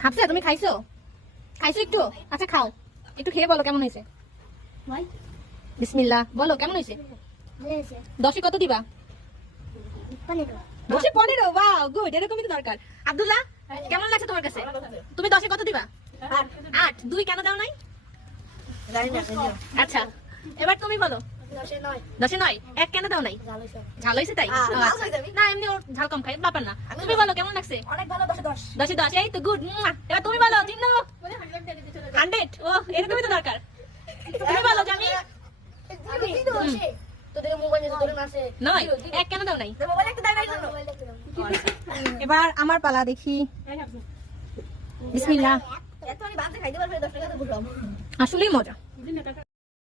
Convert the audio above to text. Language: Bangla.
খাবছে তুমি খাইছো একটু আচ্ছা খাও একটু খেয়ে বলো কেমন হয়েছে বিসমিল্লাহ বলো কেমন হয়েছে 10-এ কত দিবা 10-এ 15 ওয়াও গুড এরকমই তো দরকার আব্দুল্লাহ কেমন লাগছে তোমার কাছে তুমি 10-এ কত দিবা 8 2 কেন দাও নাই আচ্ছা এবার তুমি বলো 10-এ 9 1 কেন দাও নাই ঝাল হয়েছে তাই না এমনি ওর ঝাল কম খাই ব্যাপার না তুমি বলো কেমন লাগছে অনেক ভালো 10-এ 10 10-এ 10 এই তো গুড এবার তুমি বলো জিন্ন 100 ও এরকমই তো দরকার তুমি বলো জামি তোদের মোবাইলে তোদের আছে নয় 1 কেন দাও নাই মোবাইল একটা দাও জন্য এবার আমার পালা দেখি বিসমিল্লাহ এত আমি বাদ খাইতে পারবে 10 টাকা তো বুঝলাম আসলেই মজা